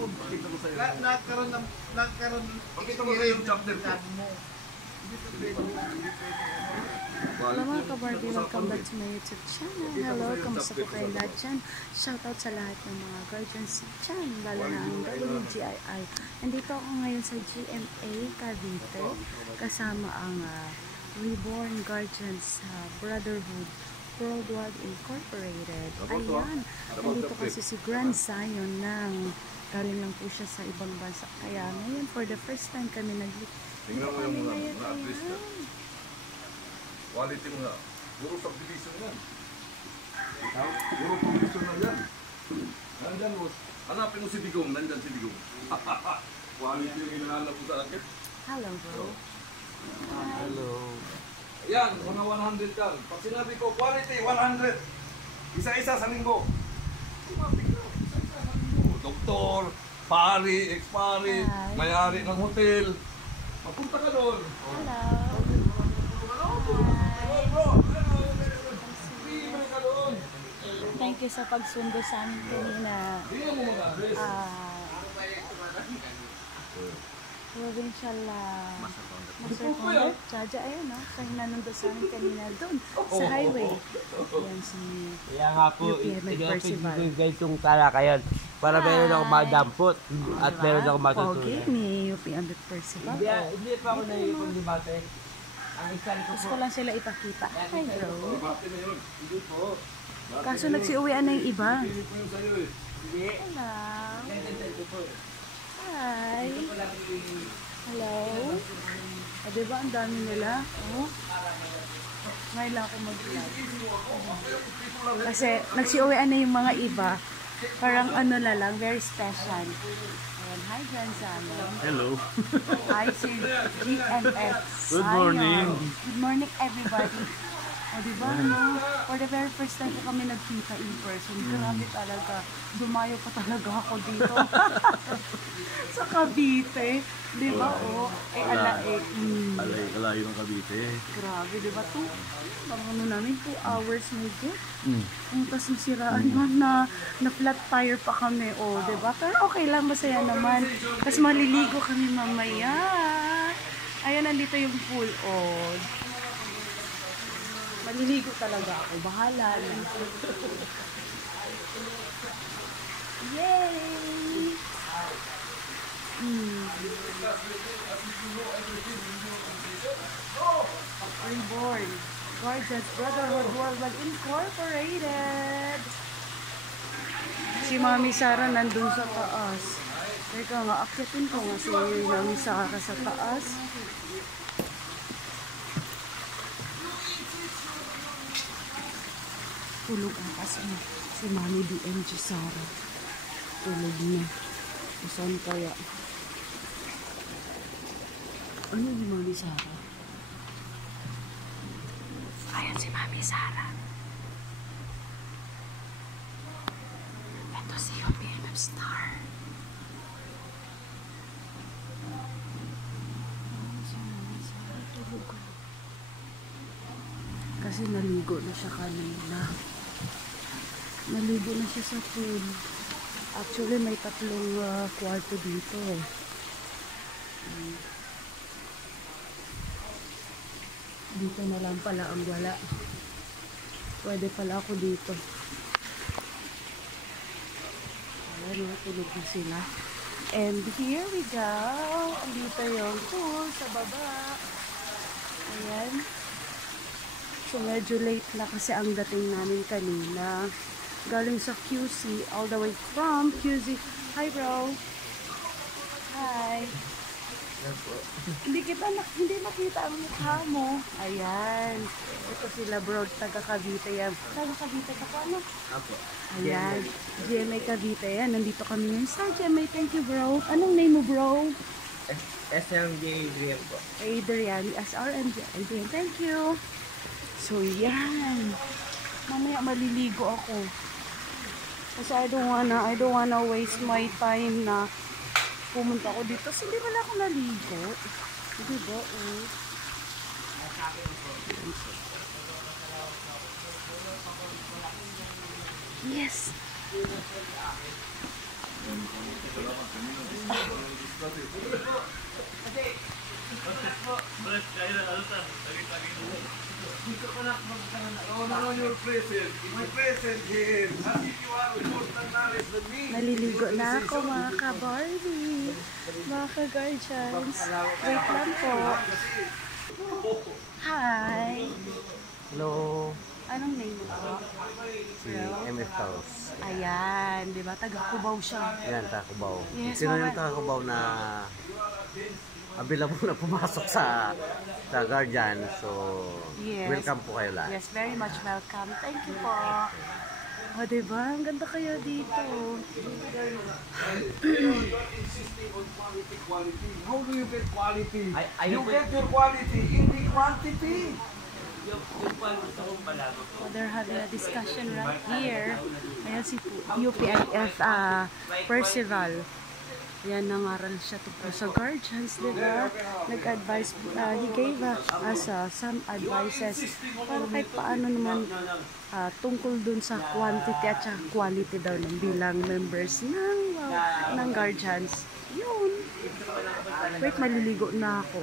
Pakita ko sa'yo. Nagkaroon Pakita mo sa'yo yung chapter ko. Hello mga ka-Barbie, welcome back to my YouTube channel. Hello, kamusta po kayo lahat dyan? Shoutout sa lahat ng mga guardians dyan, lalo na ang WGII. Nandito ako ngayon sa GMA Cavite, kasama ang Reborn Guardians Brotherhood Worldwide Incorporated. Ayan, nandito kasi si Grand Zion ng galing lang po siya sa ibang bansa. Kaya ngayon, for the first time kami Tingnan mo yung mga address na. Quality mo na. Puro subdivision yan. Puro subdivision na yan. Nandyan mo. Hanapin mo si Digong. Nandyan si Digong. Quality yung hinahanap mo sa akin. Hello, bro. Hello. Yan, mga 100 kan. Pag sinabi ko, quality, 100. Isa-isa sa linggo. Tumatik na. Isa-isa sa linggo. Doktor, pari, ex-pari, may-ari ng hotel. Mapunta ka doon. Hello. Thank you sa pagsundo sa amin kanina. Provincial Master Founder, Jaja, ayun no? Siya yung nanundo sa amin kanina doon sa highway. Yan si kaya nga po, Percival. guys yung talakayan para meron ako madampot at meron ako matutunan. Pogi ni UP Ambit Percival. Hindi pa ako naiipon di bate. Ang isa ko Gusto ko lang sila ipakita. Hi, bro. hindi po. Kaso nagsiuwian na yung iba. Hindi. Hello. Hi. Hello. Diba ang dami nila? Oh. Ngayon lang ako mag-vlog. Kasi nagsiuwian na yung mga iba. Parang ano na lang, very special. Ayan, hi Grand Zion. Hello. Hi si GMF. Good morning. Good morning everybody. O diba no? For the very first time ko kami nagkita in person. Grabe talaga. Dumayo pa talaga ako dito. Sa Cavite. Diba o? Ay Alayo ng Cavite. Grabe diba to? Parang ano namin 2 hours na ito. Tapos nasiraan man na flat tire pa kami. O diba? Pero okay lang, masaya naman. Tapos maliligo kami mamaya. Ayan, nandito yung pool. O maliligo talaga ako. Bahala na. Yay! Reborn Guardians Brotherhood Worldwide Incorporated. Si Mami Sara nandun sa taas. Teka nga, akyatin ko nga si Mami Sara sa taas. Tulog ang kasi si Mami BMG Sara. Tulog na. Saan kaya? Ano yung Mami Sara? Ayan si Mami Sara. Ito si UPMF Star. Si Mami Sara tulog. Kasi naligo na siya kanina. Naligo na siya sa pool. Actually, may 3 kwarto dito eh. Dito na lang pala ang wala. Pwede pala ako dito. Ayan, tulog na sila. And here we go. Dito yung pool sa baba. Ayan. So, medyo late na kasi ang dating namin kanina. Galing sa QC, all the way from QC. Hi, bro. Hi. Hindi makita ang mukha mo. Ayan. Ito sila, bro. Taga Cavite yan. Taga Cavite ka pa, no? Apo. Ayan. GMA Cavite yan. Nandito kami ngayon sa GMA. Thank you, bro. Anong name mo, bro? SMJ Adrian po. Adrian. SRMJ Adrian. Thank you. So, yan. Mamaya maliligo ako. Kasi I don't wanna waste my time na pumunta ako dito. Kasi hindi wala ako naligo. Diba? Yes. No, your present. My present here. As if you are more knowledge than me. Naliligo na ako mga ka-Barbie. Mga ka-guardians. Wait lang po. Hi! Hello, Anong name mo po? si MF Taos. Ayan, di ba? Taga-Cubao siya. Yan, Takubaw. Yes, Sino Mama. yung Takubaw na available na pumasok sa Guardian? So, Yes. welcome po kayo lahat. Yes, very much welcome. Thank you po. O, diba? Ang ganda kayo dito. Insisting on quality. How do you get quality? I You get your quality in the quantity. So, they're having a discussion right here. Ayan si UPIF Percival. Ayan, nangaral siya tungkol sa guardians, diba? Nag-advise, he gave us some advices para kahit paano naman tungkol dun sa quantity at saka quality daw ng bilang members ng guardians. Yun. Wait, maliligo na ako.